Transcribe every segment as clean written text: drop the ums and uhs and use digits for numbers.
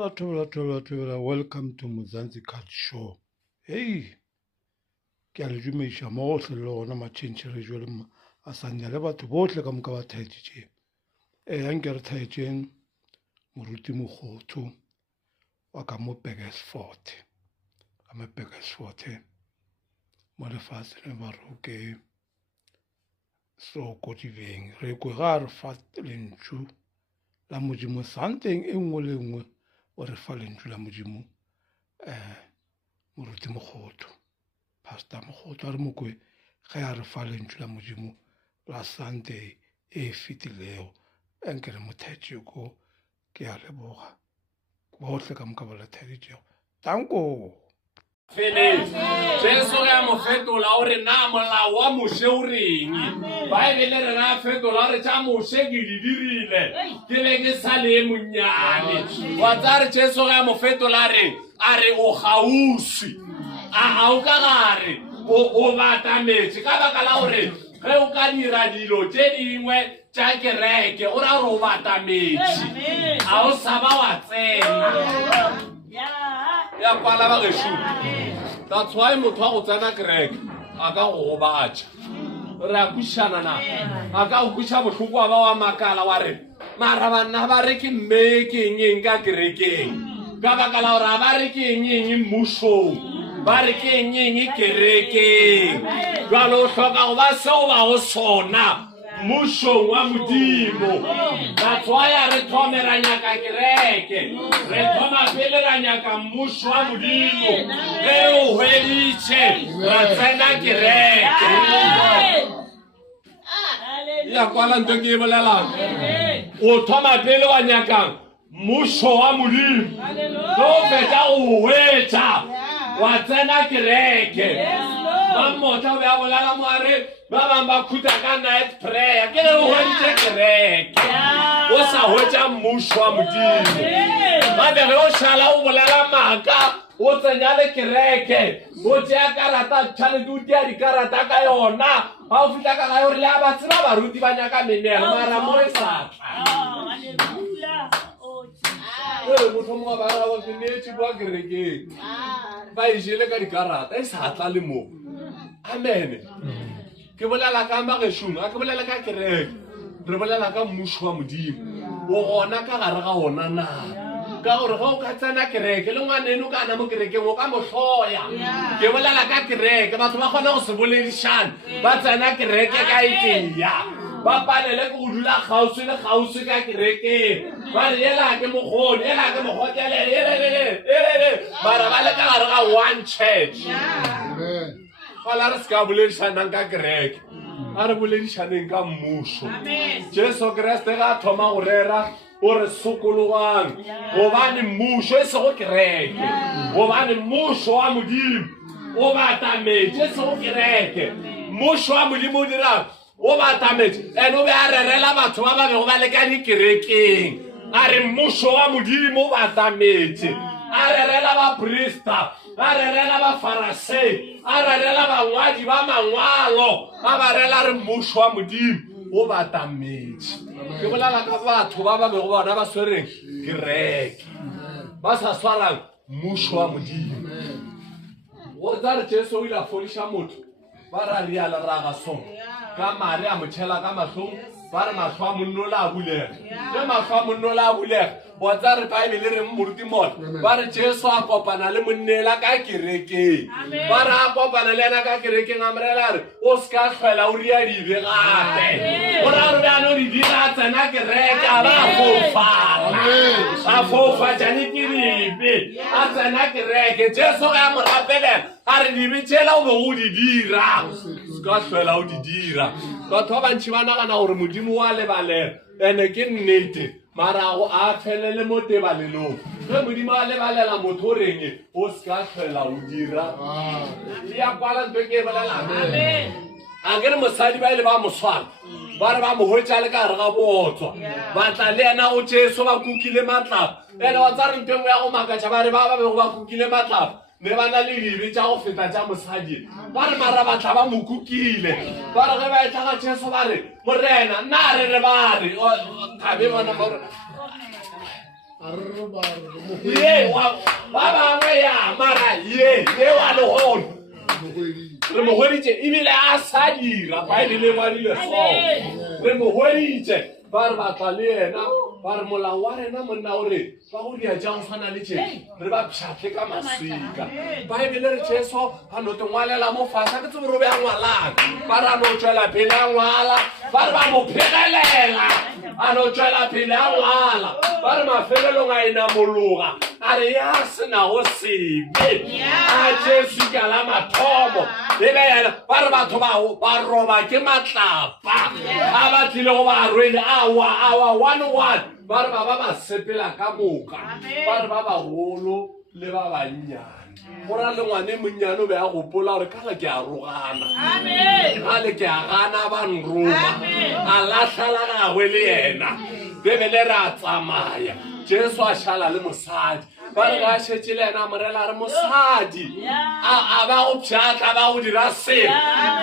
Welcome to Muzanzi Cult Show. Hey, ke a le dumedisa mo gotlhe le gona matšhentšhere jale a sa nnya le batho botlhe ka moka ba thaetšetšeng anke re thaetšeng moruti mogotho wa ka mo Beresfort ka mo Beresfort mo lefatsheng ba re ke so kodibeng re kwe ga re fa lentšu la modimo santeng e nngwe le nngwe o re fa lentšu la modimo moruti mogotho pastor mogotho a re mokwe ge a re fa lentšu la modimo la Sunday e fitilego enke re mothaetše ko ke a leboga botlhe ka moka ba le thaeditšego tanko Finish. Jesu ya mo fetola o re na molao wa moshe o reng. Baebele re na fetola re tša moshe ke di dirile. Ke be ke sa le monnyane. Wa tsa re Jesu ya mo fetola a re o gausi. A o ka gare o batametse ka baka la gore ge o ka dira dilo tše dingwe tša kereke o ra gore o batametse. A o sa ba wa tsena. Ya kwala ba geshu. That's why motho wa go tsena kereke a ka go gobatša re a kwišana na a ka go kwiša bohloko wa ba wa makala wa re mara banna ba re ke mme ke eng ka kerekeng ka baka la gore a ba re ke eng mmušong ba re ke eng kerekeng jalo o hloka go ba seo ba go sona mmušong wa modimo. That's why re thome ra nyaka kereke re thoma pele ra nyaka mmušo wa modimo ge o hweditše ra tsena kereke. Ya kwala nto ke e bolelang o thoma pele wa nyaka mmušo wa modimo ge o fetša go hwetša wa tsena kereke. Mamotla o be a bolela mo a re ba bang ba khuta ka night prayer ke le o hweditše kereke o sa hwetša mmušo wa modimo. Gape ge o šala o bolela maaka o tsenya le kereke o tšea karata tšhalete o tia dikarata ka yona ga o fitlha ka gae o rile a ba tseba baruti ba nyaka menelo mara mo e sa tla motho mongwe ba ra ba fenetše boa kerekeng ba ešele ka dikarata e sa tla le moo. Amen. Ke bolela ka magešong a ke bolela ka kereke re bolela ka mmušo wa modimo o gona ka gare ga ona na ka gore ge o ka tsena kereke le ngwaneno ka na mo kerekeng o ka mohloya. Ke bolela ka kereke batho ba kgona go se boledišane ba tsena kereke ka eteya ba palele ke go dula kgausi le kgausi ka kerekeng ba re ela ke mokgone ela ke mokgotele mara ba le ka gare ga one church. Fala re ska boledišanang ka kereke a re boledišaneng ka mmušo. Jesu Kriste ga thoma go rera o re sokologang gobane mmušo e sego kereke gobane mmušo wa modimo o batametse e sego kereke. Mmušo wa modimo o dirang o batametse and o be a rerela batho ba ba bego ba le ka dikerekeng a re mmušo wa modimo o batametse a rerela baprista a rerela bafarasei a rerela bangwadi ba mangwalo a ba rela re mmušo wa modimo o batametse. Ke bolela ka batho ba ba bego bona ba swereng kereke ba sa swarang mmušo wa modimo. O tsa re Jesu o ile a fodiša motho ba ra riala raga song ka mare a motšhela ka mahlong ba re mahlo a monno la a bulega ge mahlo a monno la a bulega wa tsa re baebele reng moruti mona ba re Jesu a kopana le monnela ka kerekeng ba re a kopana le ena ka kerekeng a morela re o se ka tlhwela o ria dibe gape o ra gore bjano di dira a tsena kereke a ba a foufala a foufatšane ke dibe a tsena kereke. Jesu ge a mo rapelela a re dibe tšela o be go di dira se ka tlhwela o di dira. Batho ba bantšhi ba nagana gore modimo wa lebalela ene ke nnete mara a felele mo tebalelong ge modimo a lebalela motho o reng o se ka tlhwela o dira. Ya kwala nto ke e bolelang a ke re mosadi ba ile ba moswala ba re ba mo hwetša le ka gare ga bootswa ba tla le ena go Jesu ba kukile matlapa ene wa tsa re nto engwe ya go makatša ba re ba ba bego ba kukile matlapa ne ba na le dibe tša go feta tša mosadi ba re mara batla ba mo kukile ba re ge ba etla ga Jesu ba re morena nna re re ba re thabe bona ye wa ba bangwe ya mara ye wa le hona re mo hoditse ebile a sa dira ba ile le ngwadile so re mo hoditse ba re batla le yena ba re molao wa rena monna o re ba go dia ja go tshwana le tse re ba pšhatle ka masika baebele re jesu a no te ngwalela mo fasa ke tsebe re be a ngwalang ba ra no tswela pele a ngwala ba re ba mo phegelela a no tswela pele a ngwala ba re mafelelong a enamologa a re ya senago sebe a jesu ka la mathomo ebe yena ba re batho ba roba ke matlapa a ba tlile go ba rwele awa 1-1 ba re ba sepela ka moka ba re ba bagolo le ba bannyane go ra le ngwane monnyane o be a gopola gore kala ke a rogana gale ke a gana ba nroma a latlhala gagwe le yena bebele re a tsamaya jesu a šala le mosadi ba re ga šetse le yena morela re mosadi a ba go pšhatla ba go dira sep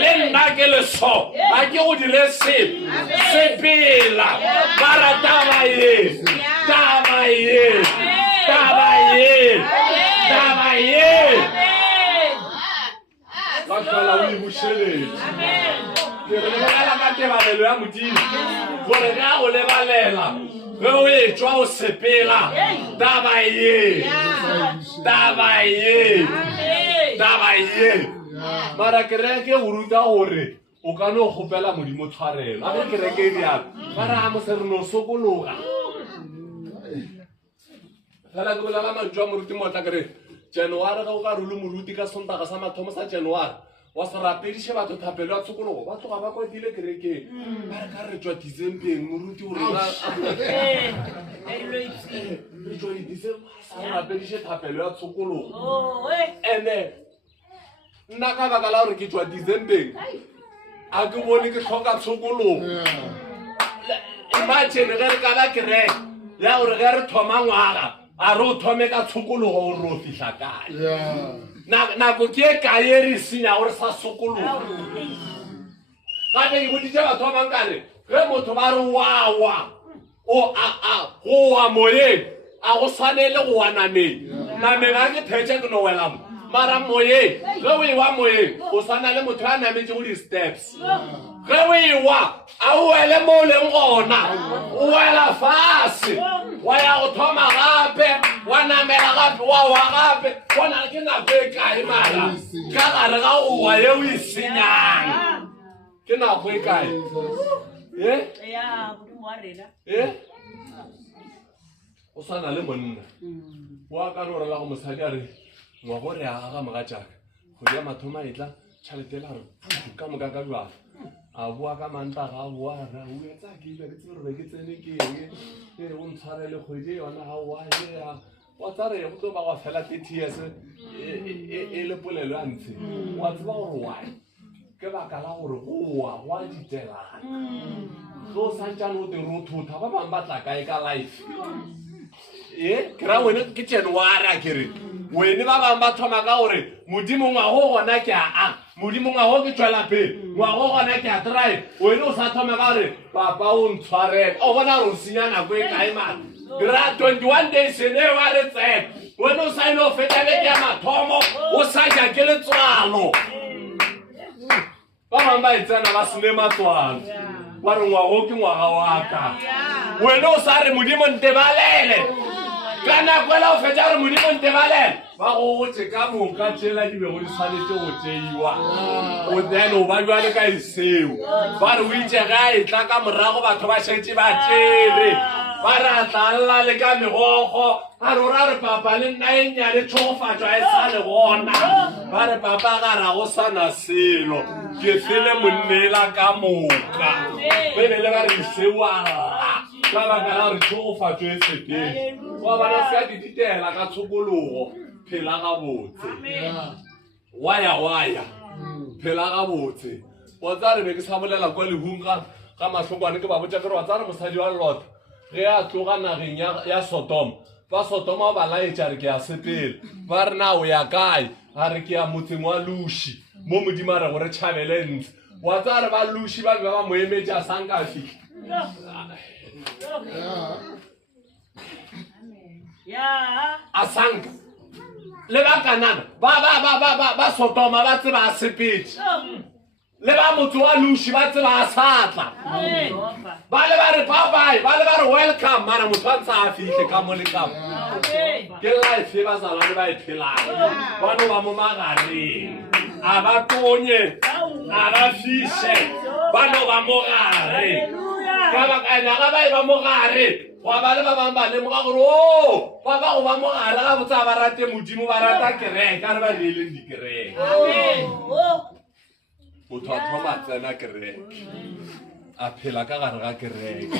le nna ke leso a ke go dire sep sepela ba ra taba ye ba tlhola o e bušeletše ke re lebelela ka tebalelo ya modimo gore ge a go lebalela ge o e tswa o sepela taba ye mara ke reke go ruta gore o ka no kgopela modimo tshwarelo a ge ke reke dialo ba re a mose re no sokologa fela ke bolela mantšu a moruti motla kere january ga o ka rolo moruti ka sontaga sa mathomo sa january wa se rapediše batho thapelo ya tshokologo ba tloga ba kwatile kerekeng ba re ka re tswa decembeng moruti o re tswa december sa rapediše thapelo ya tshokologo ande nna ka baka la gore ke tswa decembeng a ke bone ke tlhoka tshokologo imagine ge re ka ba kereke ya gore ge re thoma ngwaga a re o thome ka tshokologo o re o fitlha kae nako ke e kae e re senya gore sa sokologa gape ke boditse batho ba mankare ge motho ba re wawa go wa moyeng a go swanele go wa nameng nameng a ke thetse ke no welamo mara moyeng ge o e wa moyeng o swana le motho a nametse go di-steps ge o e wa a o wele mo o leng gona o wela fase wa ya go thoma gape wa namela gape wa wa gape bona ke nako e kae mara ka gare ga o wa ye o e senyang ke nako e kae o swana le monna wa ka no rela go mosadi a re ngwa gore a ga moga jaaka go ya mathoma etla tšhaletela re ka moka ka jwala a boa ka manta ga boa ra o etsa ke ile ke tsere re ke tsene ke eng o ntshwarele kgwedi yona ga wa ya wa tsare go tlo ba wa fela 30 years e le polelo ya ntshe wa tseba gore wa ke baka la gore go wa ditelana go santsane o te rothotha ba bang ba tla kae ka life ke ra wena ke January a kere wena ba bang ba thoma ka gore modimo ngwa go gona ke a modimo ngwa go ke tswela pele ngwa go gona ke a try wena o sa thoma ka gore papa o ntshwarela o bona re o senya nako e kae mana gra 21 days ene wa re tsena wena o sa ile o feta le ke mathomo o sa ja ke letswalo ba bang ba etsana ba sene matswalo ba re ngwa go ke ngwaga wa ka wena o sa re modimo ntebalele kana kwela o fetsa re modimo ntebalele ba go tse ka moka tshela di be go di tshwanetse go tseiwa o then o ba jwale ka iseo ba re o itse ga e tla ka morago batho ba shetse ba tsere ba ra tlalla le ka megogo a re papa le nna e nyane tshofatso a e sa le gona ba re papa ga ra go sana selo ke fele monnela ka moka bebele ba re isewa ka baka la re tshofatso e seteng wa bana se a dititela ka tshokologo phela ga botse waya phela ga botse wa tsare be ke sa bolela kwa lehung ga mahlokwane ke ba botsa ke re wa tsare mosadi wa Lot ge a tloga nageng ya Sodom ba Sodoma ba laetša re ke a sepela ba re na o ya kae a re ke ya motseng wa Lushi mo modimo a re gore tšhabele ntse wa tsare ba Lushi ba be ba mo emetša sanka fitlha a sanka le ba kanana ba sotoma ba tseba a sepetše le ba motho wa lushi ba tseba a satla ba le ba re bye ba le ba re welcome mara motho a ntse a fihle ka mo le ka mo ke life e ba salane ba e phelang ba no ba mo magareng a ba tonye a ba fishe ba no ba mo gare ka ba kana ga ba e ba mo gare wa ba le ba bang ba le mo ga gore o ba go ba mo gare ga botsa ba rate modimo ba rata kereke ka re ba le di kereke motho a thoma tsena kereke a phela ka gare ga kereke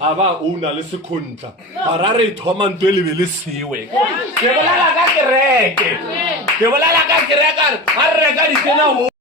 a ba ouna le sekhontla ba ra re thoma ntwe le be le sewe ke bolela ka kereke ga re reka ditena